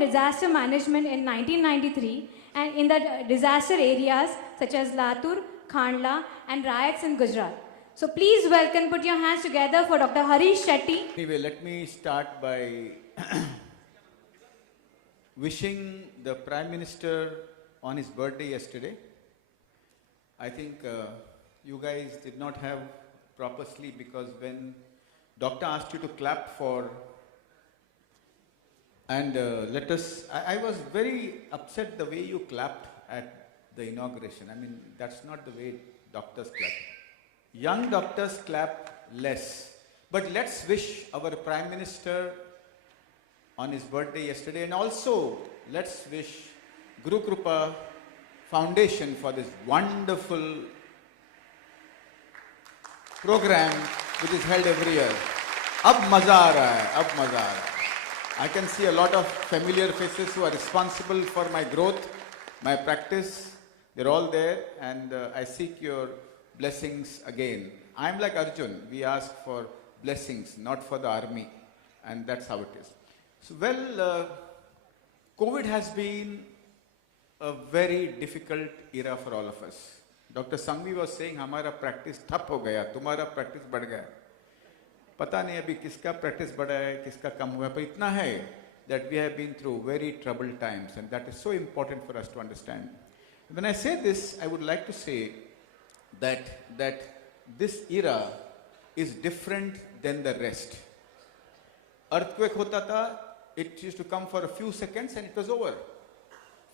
in disaster management in 1993 and in the disaster areas such as Latur, Khandla and riots in Gujarat. So please welcome, put your hands together for Dr. Harish Shetty. Anyway, let me start by wishing the Prime Minister on his birthday yesterday. I think you guys did not have proper sleep because when doctor asked you to clap for and I was very upset the way you clapped at the inauguration. I mean, that's not the way doctors clap. Young doctors clap less. But let's wish our Prime Minister on his birthday yesterday, and also let's wish Guru Krupa Foundation for this wonderful program which is held every year. Ab maza aa raha hai, ab maza aa raha hai. I can see a lot of familiar faces who are responsible for my growth, my practice. They're all there, and I seek your blessings again. I'm like Arjun. We ask for blessings, not for the army, and that's how it is. So, well, COVID has been a very difficult era for all of us. Dr. Sanghvi was saying, हमारा practice ठप हो गया, तुम्हारा practice बढ़ गया. पता नहीं अभी किसका practice बढ़ा है, किसका कम हुआ है, पर इतना है that we have been through very troubled times, and that is so important for us to understand. When I say this, I would like to say that this era is different than the rest. Earthquake hota tha, it used to come for a few seconds and it was over.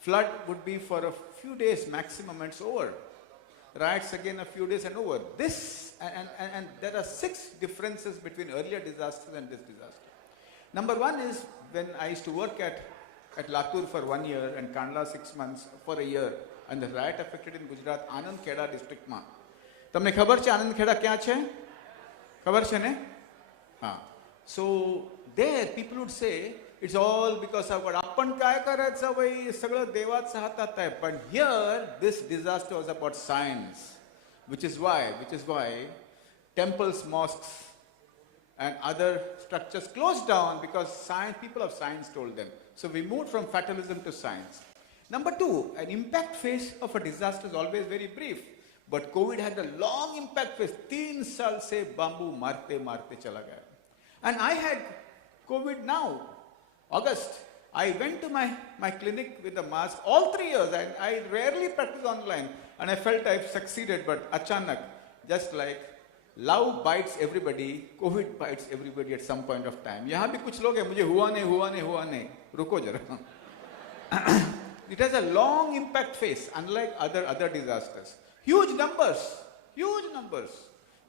Flood would be for a few days maximum and it's over. Riots again a few days and over. This, and there are 6 differences between earlier disasters and this disaster. Number 1 is when I used to work at Latur for 1 year and Kandla 6 months for a year, and the riot affected in Gujarat, Anand Kheda district ma. તમને ખબર છે આનંદ ખેડા ક્યાં છે? ખબર છે ને? હા. So there people would say it's all because of what आपण काय करायचं बाई सगळं देवाच्या हातात आहे. But here this disaster was about science, which is why temples, mosques and other structures closed down because people of science told them. So we moved from fatalism to science. Number 2, an impact phase of a disaster is always very brief. But COVID had a long impact phase. 3 साल से bamboo मारते मारते चला गया. And I had COVID now, August. I went to my clinic with a mask all 3 years, and I rarely practice online. And I felt I've succeeded, but achanak, just like love bites everybody, COVID bites everybody at some point of time. यहाँ भी कुछ लोग हैं मुझे हुआ नहीं, रुको जरा. It has a long impact phase, unlike other disasters. Huge numbers.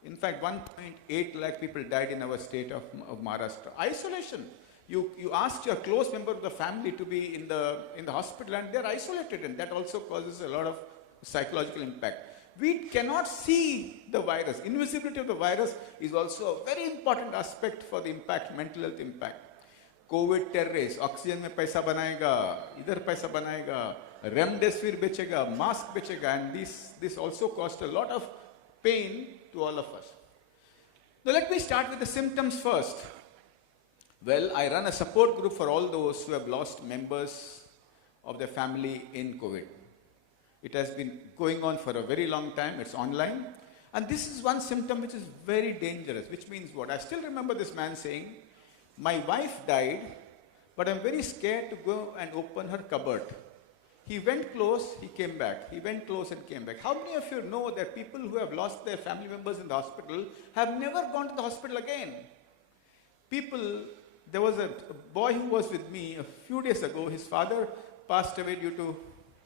In fact, 1.8 lakh people died in our state of Maharashtra. Isolation. You asked your close member of the family to be in the hospital and they're isolated, and that also causes a lot of psychological impact. We cannot see the virus. Invisibility of the virus is also a very important aspect for the impact, mental health impact. COVID terrorists, oxygen में पैसा बनाएगा, इधर पैसा बनाएगा, remdesivir बेचेगा, mask बेचेगा, and this also caused a lot of pain to all of us. Now let me start with the symptoms first. Well, I run a support group for all those who have lost members of their family in COVID. It has been going on for a very long time. It's online. And this is one symptom which is very dangerous, which means what? I still remember this man saying, my wife died, but I'm very scared to go and open her cupboard. He went close, he came back. He went close and came back. How many of you know that people who have lost their family members in the hospital have never gone to the hospital again? There was a boy who was with me a few days ago. His father passed away due to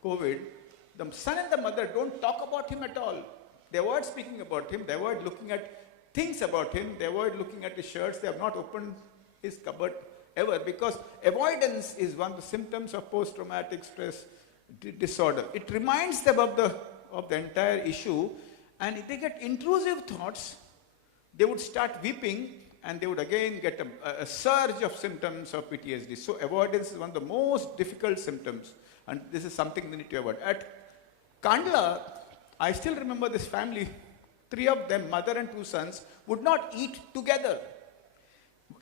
COVID. The son and the mother don't talk about him at all. They avoid speaking about him. They avoid looking at things about him. They avoid looking at his shirts. They have not opened his cupboard ever, because avoidance is one of the symptoms of post-traumatic stress disorder. It reminds them of the entire issue, and if they get intrusive thoughts, they would start weeping and they would again get a surge of symptoms of PTSD. So avoidance is one of the most difficult symptoms, and this is something we need to avoid. At Kandla, I still remember this family, 3 of them, mother and 2 sons, would not eat together.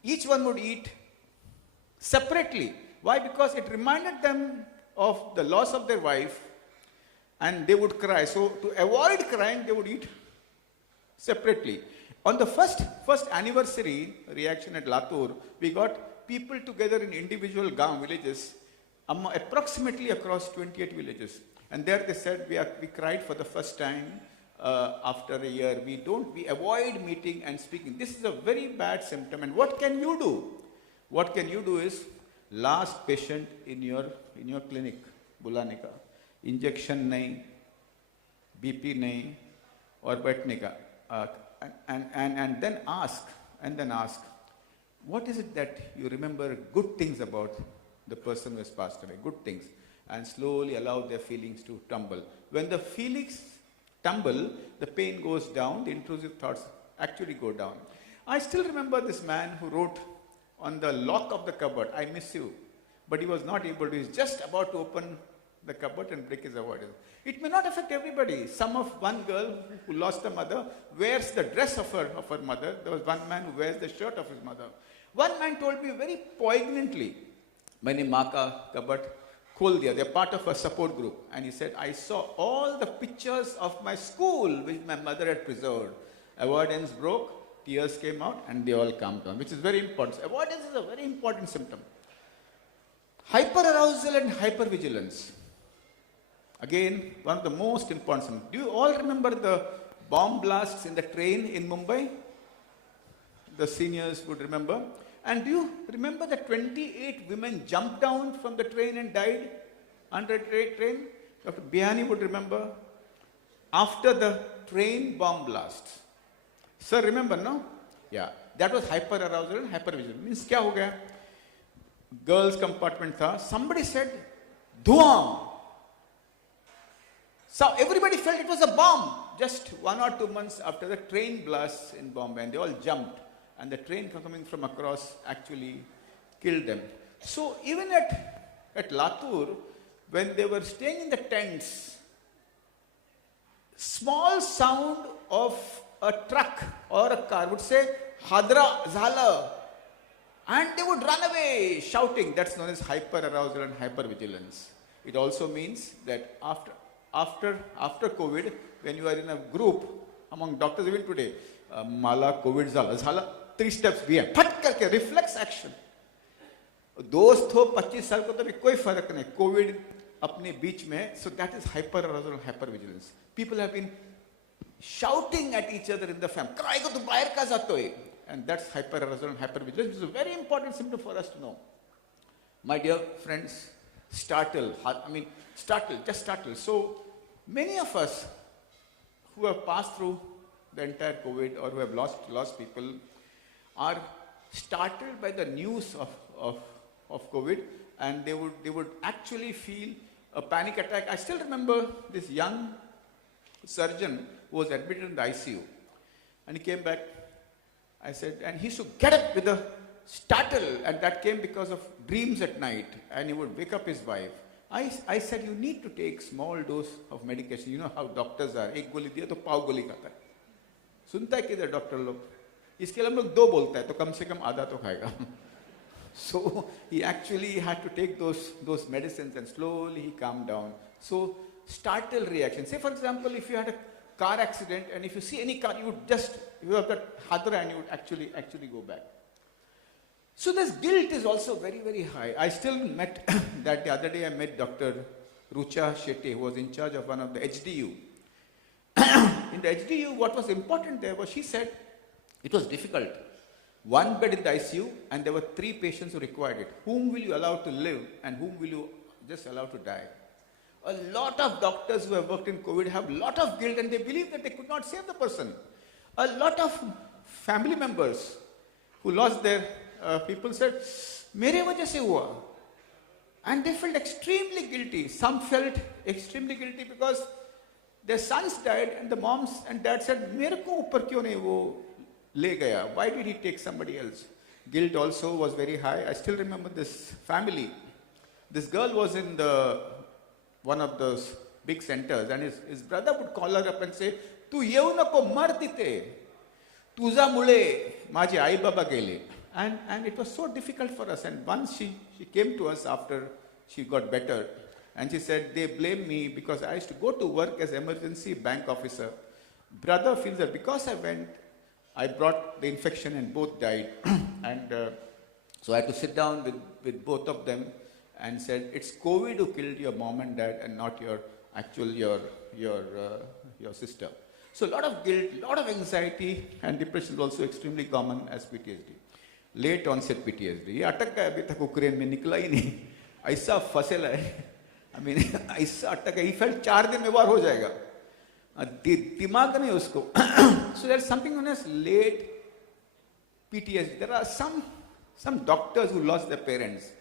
Each one would eat separately. Why? Because it reminded them of the loss of their wife and they would cry. So to avoid crying, they would eat separately. On the first anniversary reaction at Latur, we got people together in individual Gaon villages, approximately across 28 villages. And there they said, we cried for the first time after a year. We avoid meeting and speaking. This is a very bad symptom. And what can you do? What can you do is, last patient in your clinic, बुलाने का, injection नहीं, BP नहीं, और बैठने का, and then ask, what is it that you remember good things about the person who has passed away, good things, and slowly allow their feelings to tumble. When the feelings tumble, the pain goes down, the intrusive thoughts actually go down. I still remember this man who wrote on the lock of the cupboard, I miss you. But he was not able to. He's just about to open the cupboard and break his avoidance. It may not affect everybody. One girl who lost a mother wears the dress of her mother. There was one man who wears the shirt of his mother. One man told me very poignantly, मैंने माँ का cupboard खोल दिया. They're part of a support group. And he said, I saw all the pictures of my school which my mother had preserved. Avoidance broke, tears came out, and they all calmed down, which is very important. Avoidance is a very important symptom. Hyperarousal and hypervigilance. Again, one of the most important symptoms. Do you all remember the bomb blasts in the train in Mumbai? The seniors would remember. And do you remember the 28 women jumped down from the train and died under a train? Dr. Bihani would remember. After the train bomb blast. Sir, remember, no? Yeah. That was hyperarousal and hypervigilance. Means क्या हो गया? Girls compartment था. Somebody said, धुआं. So everybody felt it was a bomb. Just 1 or 2 months after the train blast in Bombay, and they all jumped. And the train coming from across actually killed them. So even at Latur, when they were staying in the tents, small sound of a truck or a car would say, Hadra Zala. And they would run away shouting. That's known as hyperarousal and hypervigilance. It also means that after COVID, when you are in a group among doctors even today, Mala COVID Zala, 3 steps behind, फट करके reflex action. दोस्त हो 25 साल को तो भी कोई फर्क नहीं, COVID अपने बीच में, so that is hyperarousal and hypervigilance. People have been shouting at each other in the family, cry को तो बाहर का जातो है, and that's hyperarousal and hypervigilance, which is a very important symptom for us to know. My dear friends, startle. Just startle. So many of us who have passed through the entire COVID or who have lost people are startled by the news of COVID, and they would actually feel a panic attack. I still remember this young surgeon who was admitted in the ICU, and he came back. I said, and he used to get up with a startle, and that came because of dreams at night, and he would wake up his wife. I said, you need to take small dose of medication. You know how doctors are. एक गोली दिया तो पाव गोली खाता है. सुनता है किधर डॉक्टर लोग? इसके लिए हम लोग 2 बोलता है तो कम से कम आधा तो खाएगा. So he actually had to take those medicines, and slowly he calmed down. So startle reaction. Say for example, if you had a car accident and if you see any car, you have that hadra and you would actually go back. So this guilt is also very, very high. I still met, that the other day I met Dr. Rucha Shetty, who was in charge of one of the HDU. In the HDU, what was important there was, she said, it was difficult. 1 bed in the ICU, and there were 3 patients who required it. Whom will you allow to live, and whom will you just allow to die? A lot of doctors who have worked in COVID have a lot of guilt, and they believe that they could not save the person. A lot of family members who lost their people said, मेरे वजह से हुआ. And they felt extremely guilty. Some felt extremely guilty because their sons died, and the moms and dads said, मेरे को ऊपर क्यों नहीं वो ले गया? Why did he take somebody else? Guilt also was very high. I still remember this family. This girl was in one of those big centers, and his brother would call her up and say, तू येऊ नको मर तिथे. तुझ्यामुळे माझे आई बाबा गेले. And it was so difficult for us. And once she came to us after she got better, and she said, they blame me because I used to go to work as emergency bank officer. Brother feels that because I went, I brought the infection and both died. And so I had to sit down with both of them and said, it's COVID who killed your mom and dad and not your sister. So a lot of guilt, a lot of anxiety, and depression is also extremely common as PTSD. Late onset PTSD. ये अटक गया अभी तक Ukraine में निकला ही नहीं. ऐसा फसेला है. I mean, ऐसा अटक गया. He felt 4 दिन में वार हो जाएगा. दिमाग नहीं उसको. So there's something known as late PTSD. There are some doctors who lost their parents.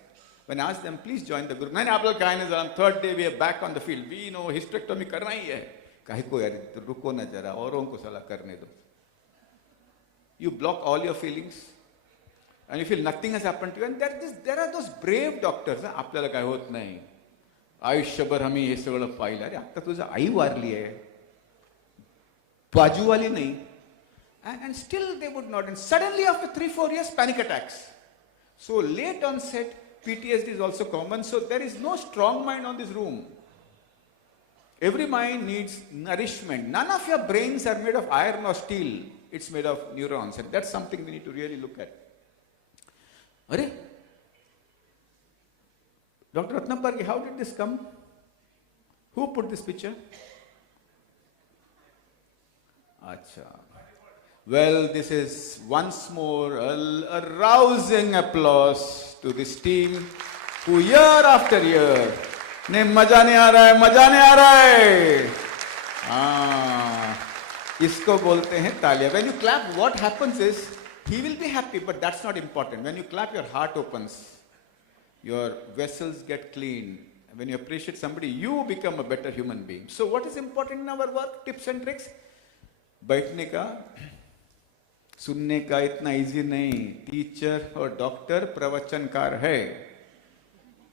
When I asked them, please join the group. नहीं आप लोग कहीं नहीं जाना. Third day we are back on the field. We know hysterectomy करना ही है. काहे को यार रुको ना जरा औरों को सलाह करने दो. You block all your feelings and you feel nothing has happened to you. And there are those brave doctors. आपल्याला काय होत नाही. आयुष्यभर आम्ही हे सगळं पाहिलं. अरे आता तुझं आई वारली आहे. बाजूवाली नाही. And still they would not. And suddenly after 3-4 years, panic attacks. So late onset PTSD is also common. So there is no strong mind on this room. Every mind needs nourishment. None of your brains are made of iron or steel. It's made of neurons. And that's something we need to really look at. Are? Dr. Ratnapargi, how did this come? Who put this picture? Acha. Well, this is once more a rousing applause to this team who year after year ने मजा नहीं आ रहा है इसको बोलते हैं तालियां. When you clap, what happens is he will be happy, but that's not important. When you clap, your heart opens, your vessels get clean. When you appreciate somebody, you become a better human being. So what is important in our work? Tips and tricks. बैठने का, सुनने का इतना easy नहीं. Teacher और doctor प्रवचनकार है.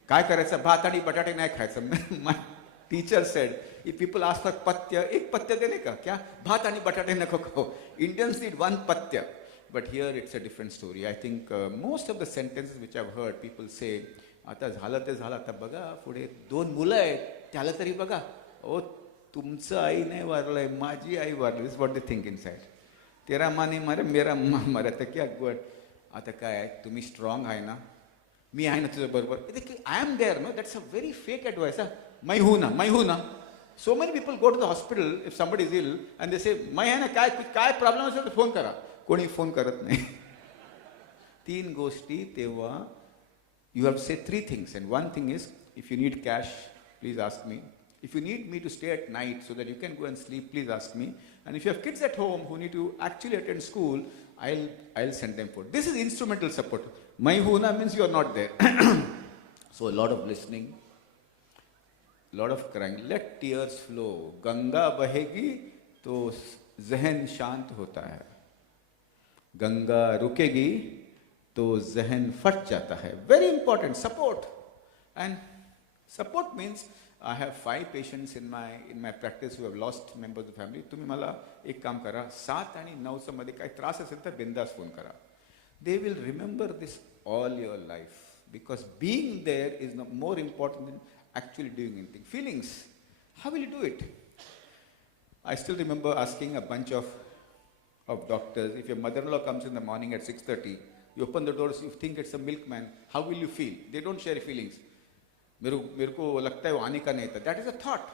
काय करायचं? भात आणि बटाटे नाही खायचं. My teacher said, if people ask for patya, एक पत्य देने का क्या? भात आणि बटाटे नको खाओ. Indians need one patya. But here it's a different story. I think most of the sentences which I've heard, people say, आता झालं ते झालं, आता बघा पुढे 2 मुलं आहेत, त्याला तरी बघा. ओ तुमचं आई नाही वारलंय, माझी आई वारली. This is what they think inside. तेरा माँ नहीं मरे, मेरा माँ मरा, तर क्या गुड. आता काय आहे, तुम्ही स्ट्रॉंग आहे ना, मी आहे ना तुझ्या बरोबर. I am there, no? That's a very fake advice. मैं हूं ना. So many people go to the hospital if somebody is ill and they say, मैं है ना, काय प्रॉब्लेम असेल तर फोन करा. कोणी फोन करत नाही. 3 गोष्टी तेव्हा. You have to say 3 things, and one thing is, if you need cash, please ask me. If you need me to stay at night so that you can go and sleep, please ask me. And if you have kids at home who need to actually attend school, I'll send them food. This is instrumental support. Mai hoona means you are not there. So a lot of listening, a lot of crying. Let tears flow. Ganga bahegi to zehen shant hota hai. Ganga rukegi to zehen fat jata hai. Very important. Support. And support means I have 5 patients in my practice who have lost members of the family. तुम्ही मला एक काम करा, 7 आणि 9 मध्ये काही त्रास असेल तर बिंदास फोन करा. They will remember this all your life, because being there is more important than actually doing anything. Feelings, how will you do it? I still remember asking a bunch of doctors, if your mother-in-law comes in the morning at 6:30, you open the doors, you think it's a milkman, how will you feel? They don't share feelings. मेरे को लगता है वो आने का नहीं था. That is a thought.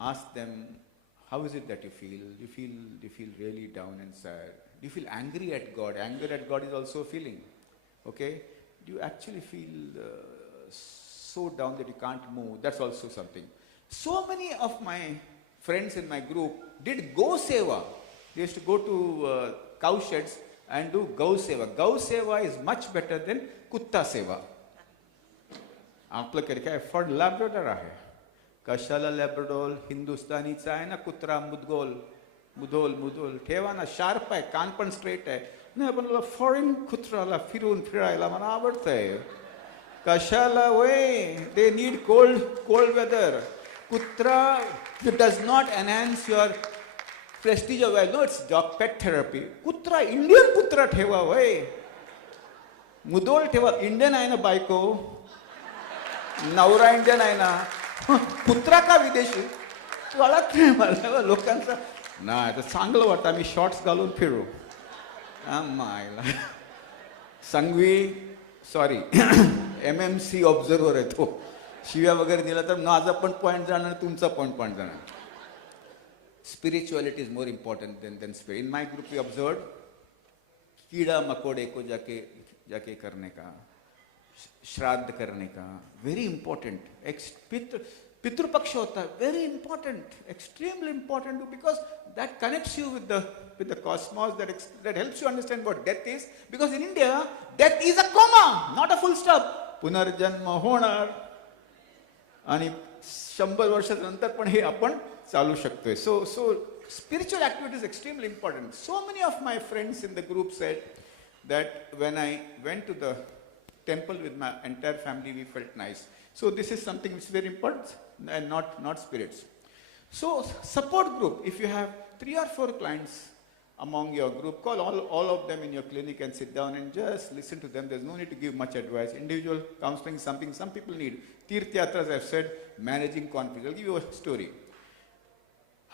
Ask them, how is it that you feel? You feel really down and sad. Do you feel angry at God? Anger at God is also a feeling. Okay? Do you actually feel so down that you can't move? That's also something. So many of my friends in my group did Go Seva. They used to go to cow sheds and do Gau Seva. Gau Seva is much better than Kutta Seva. आपलं काय for Labrador आहे. कशाला Labrador? हिंदुस्थानीचा आहे ना कुत्रा. मुधोल ठेवा ना. Sharp आहे, कान पण स्ट्रेट आहे. नाही पण फॉरेन कुत्राला फिरायला मला आवडतंय. कशाला वय? They need cold weather. कुत्रा does not enhance your prestige of well. No, it's dog pet therapy. कुत्रा, इंडियन कुत्रा ठेवा वय. मुदोल ठेवा. इंडियन आहे ना बायको, नवरा इंडियन आहे ना, कुत्रा का विदेशी, कळत नाही मला लोकांचं. नाही तर चांगलं वाटतं आम्ही शॉर्ट्स घालून फिरू. मायला संघवी सॉरी MMC ऑब्झर्वर आहे तो. शिव्या वगैरे दिला तर माझा पण पॉईंट जाणार, तुमचा पण पॉईंट जाणार. Spirituality is more important than spirit. In my group we observe कीड़ा मकोड़े को जाके जाके करने का, श्राद्ध करने का, वेरी इंपॉर्टेंट. पितृपक्ष होता है, very important, extremely important, because that connects you with the cosmos, that helps you understand what death is. Because in India, death is a comma, not a full stop. पुनर्जन्म होणार आणि 100 वर्षानंतर पण हे आपण चालू शकतोय. So spiritual activity is extremely important. So many of my friends in the group said that when I went to the temple with my entire family, we felt nice. So this is something which is very important and not spirits. So support group, if you have 3 or 4 clients among your group, call all of them in your clinic and sit down and just listen to them. There's no need to give much advice. Individual counseling is something some people need. Tirth yatras, I've said, managing conflict. I'll give you a story.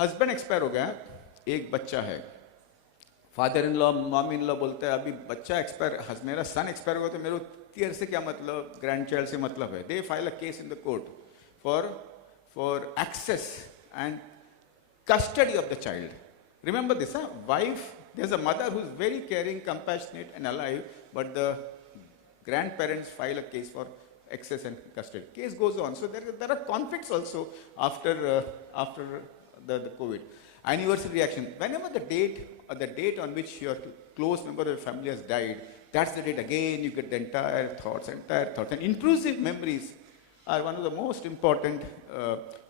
Husband expire हो गया, एक बच्चा है. Father-in-law, mom-in-law बोलते हैं अभी बच्चा expire, मेरा son expire हुआ तो मेरे तीर से क्या मतलब, grandchild से मतलब है. They file a case in the court for access and custody of the child. Remember this, wife, there's a mother who's very caring, compassionate and alive, but the grandparents file a case for access and custody. Case goes on. So there are conflicts also after the COVID. Anniversary reaction. Whenever the date on which your close member of your family has died, that's the date again you get the entire thoughts. And intrusive memories are one of the most important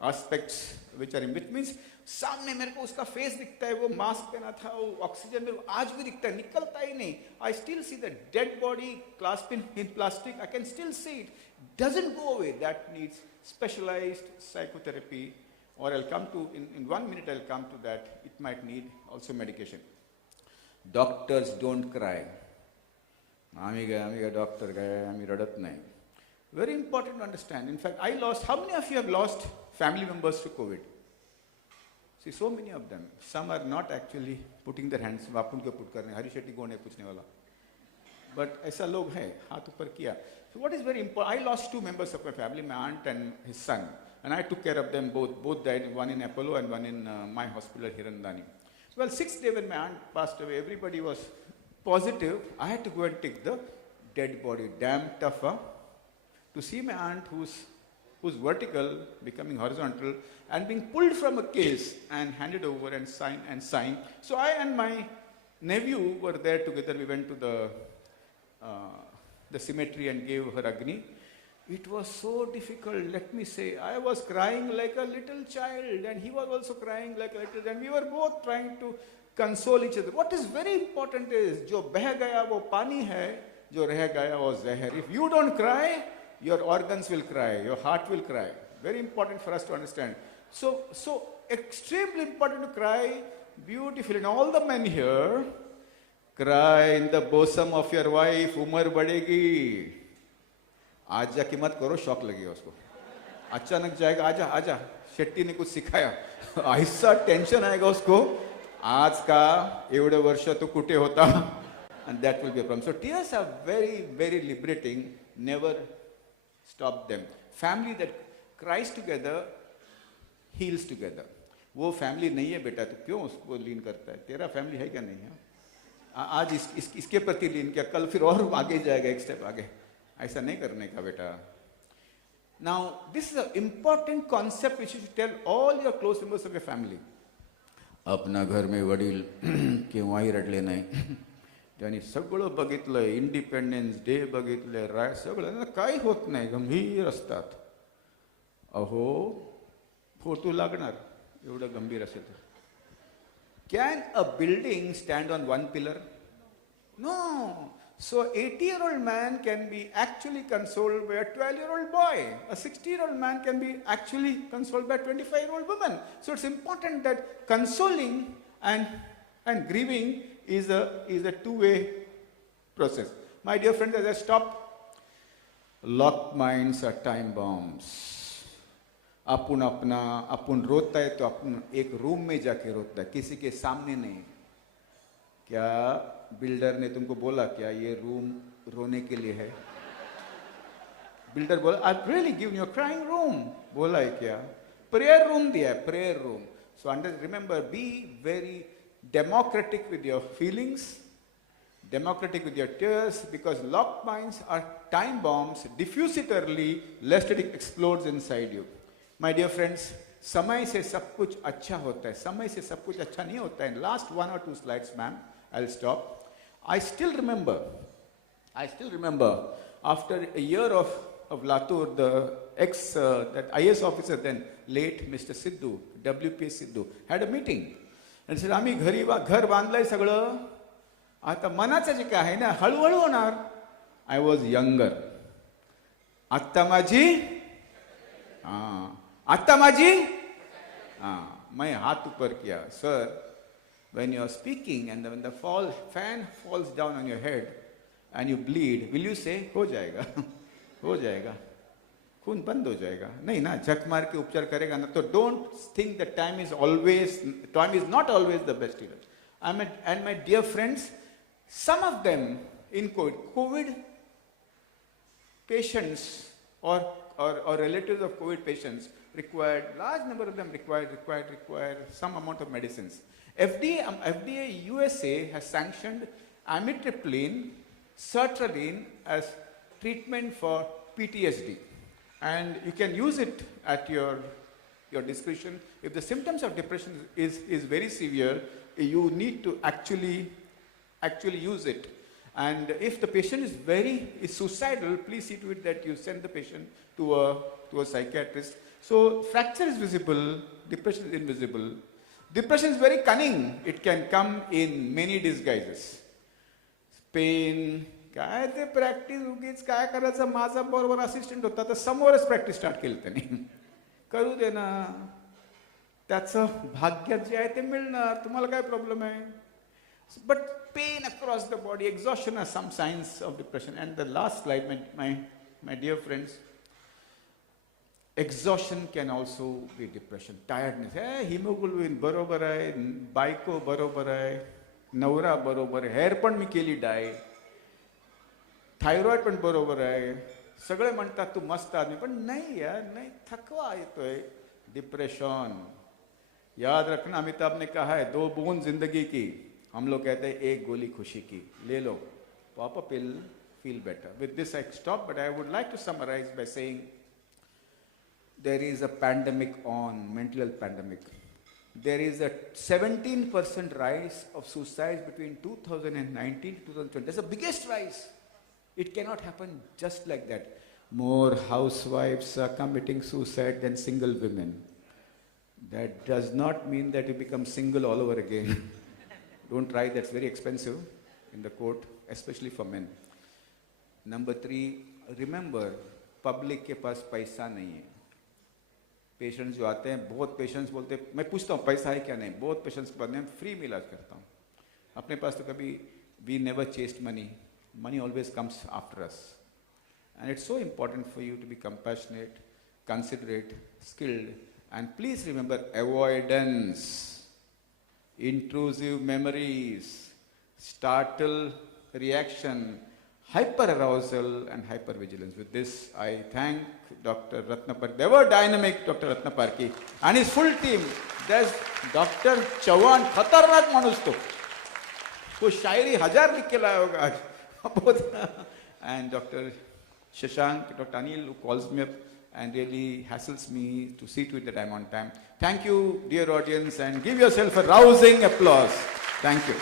aspects which means सामने मेरे को उसका face दिखता है, वो mask पहना था, वो ऑक्सीजन मेरे को आज भी दिखता है, निकलता ही नहीं. I still see the dead body clasped in plastic. I can still see it. Doesn't go away. That needs specialized psychotherapy, or I'll come to in 1 minute. I'll come to that. It might need also medication. Doctors don't cry. आम्ही काय doctor काय आम्ही रडत नाही. Very important to understand. In fact, how many of you have lost family members to COVID? See, so many of them. Some are not actually putting their hands, वापुन को put करने, हरी शेट्टी कौन है पूछने वाला. But ऐसा लोग हैं, हाथ ऊपर किया. So what is very important, I lost 2 members of my family, my aunt and his son. And I took care of them both. Both died, one in Apollo and one in my hospital, Hirandani. Well, 6th day when my aunt passed away, everybody was positive. I had to go and take the dead body. Damn tough, to see my aunt who's vertical becoming horizontal and being pulled from a case and handed over and signed. So I and my nephew were there together. We went to the cemetery and gave her Agni. It was so difficult, let me say. I was crying like a little child and he was also crying like a little, and we were both trying to console each other. What is very important is, जो बह गया वो पानी है, जो रह गया वो जहर. If you don't cry, your organs will cry, your heart will cry. Very important for us to understand. So extremely important to cry beautifully. And all the men here, cry in the bosom of your wife. Umar badegi. आज जाके मत करो, shock लगेगा उसको. अचानक जाएगा, आजा शेट्टी ने कुछ सिखाया, ऐसा टेंशन आएगा उसको, आज का एवढे वर्ष तो कुठे होता. And that will be a problem. So tears are very, very liberating. Never stop them. Family that cries together heals together. वो फैमिली नहीं है बेटा, तो क्यों उसको लीन करता है? तेरा फैमिली है क्या नहीं है? आज इसके प्रति लीन किया, कल फिर और आगे जाएगा, एक स्टेप आगे. ऐसा नहीं करने का बेटा. Now this is an important concept which you should tell all your close members of your family. अपना घर में वडील केव्हाही रडले नाही. त्यांनी सगळं बघितलंय, इंडिपेंडन्स डे बघितलंय, सगळं काही होत नाही, गंभीर असतात. अहो फोटो लागणार एवढं गंभीर असेल तर. Can a building stand on 1 pillar? No. So 80-year-old man can be actually consoled by a 12-year-old boy. A 60-year-old man can be actually consoled by a 25-year-old woman. So it's important that consoling and grieving is a two-way process. My dear friends, as I stop, locked minds are time bombs. अपन रोता है तो अपन एक room में जाके रोता है, किसी के सामने नहीं. क्या बिल्डर ने तुमको बोला क्या ये रूम रोने के लिए है? बिल्डर बोला I've really given you a crying room. बोला है क्या? Prayer room दिया है, prayer room. So remember, be very democratic with your feelings, democratic with your tears, because locked minds are time bombs. Diffuse it early, lest it explodes inside you. My dear friends, समय से सब कुछ अच्छा होता है, समय से सब कुछ अच्छा नहीं होता है. Last 1 or 2 slides, ma'am, I'll stop. I still remember, after a year of Latur, the that IS officer then, late Mr. Sidhu, WP Sidhu, had a meeting. And said, आम्ही घर बांधलंय सगळं, आता मनाचं जे काय आहे ना, हळूहळू होणार. I was younger. आत्ता माझी मैं हाथ ऊपर किया. Sir, when you are speaking and when the fan falls down on your head and you bleed, will you say, हो जाएगा, खून बंद हो जाएगा? नहीं ना, झक मार के उपचार करेगा ना. तो don't think that time is not always the best healer. And my dear friends, some of them in COVID patients or relatives of COVID patients large number of them required some amount of medicines. FDA USA has sanctioned amitriptyline, sertraline as treatment for PTSD. And you can use it at your discretion. If the symptoms of depression is very severe, you need to actually use it. And if the patient is suicidal, please see to it that you send the patient to a psychiatrist. So fracture is visible, depression is invisible. Depression is very cunning. It can come in many disguises. Pain, काय ते practice उगीच काय करायचं, माझा बरोबर assistant होता तर समोरच प्रॅक्टिस स्टार्ट केली त्यांनी. करू दे ना, त्याचं भाग्यात जे आहे ते मिळणार, तुम्हाला काय प्रॉब्लेम आहे? But pain across the body, exhaustion are some signs of depression. And the last slide, my dear friends, exhaustion can also be depression. Tiredness, hemoglobin बरोबर आहे, बायको बरोबर आहे, नवरा बरोबर आहे, हेअर पण मी केली डाय, थायरॉइड पण बरोबर आहे, सगळे म्हणतात तू मस्त आदमी, पण नाही यार, नहीं, थकवा येतोय, डिप्रेशन. याद रखना, अमिताभ ने कहा है 2 बूंद जिंदगी की, हम लोग कहते हैं 1 गोली खुशी की, ले लो, pop a pill, feel better. With this I stop, but I would like to summarize by saying there is a pandemic mental health pandemic. There is a 17% rise of suicides between 2019 to 2020. That's the biggest rise. It cannot happen just like that. More housewives are committing suicide than single women. That does not mean that you become single all over again. Don't try, that's very expensive in the court, especially for men. Number 3, remember, public के पास पैसा नहीं है. Patients जो आते हैं, बहुत patients बोलते हैं, मैं पूछता हूँ पैसा है क्या? नहीं. बहुत पेशेंट्स के बाद मैं फ्री में इलाज करता हूँ. अपने पास तो कभी we never chased money. Money always comes after us. And it's so important for you to be compassionate, considerate, skilled, and please remember avoidance. Intrusive memories, startle reaction, hyperarousal and hypervigilance. With this, I thank Dr. Ratnaparki, the ever dynamic Dr. Ratnaparki and his full team. There's Dr. Chauhan, खतरनाक मानुस तो शायरी 1000 लिख के लाया होगा आज. And Dr. Shashank, Dr. Anil, who calls me up and really hassles me to see to it that I'm on time. Thank you, dear audience, and give yourself a rousing applause. Thank you.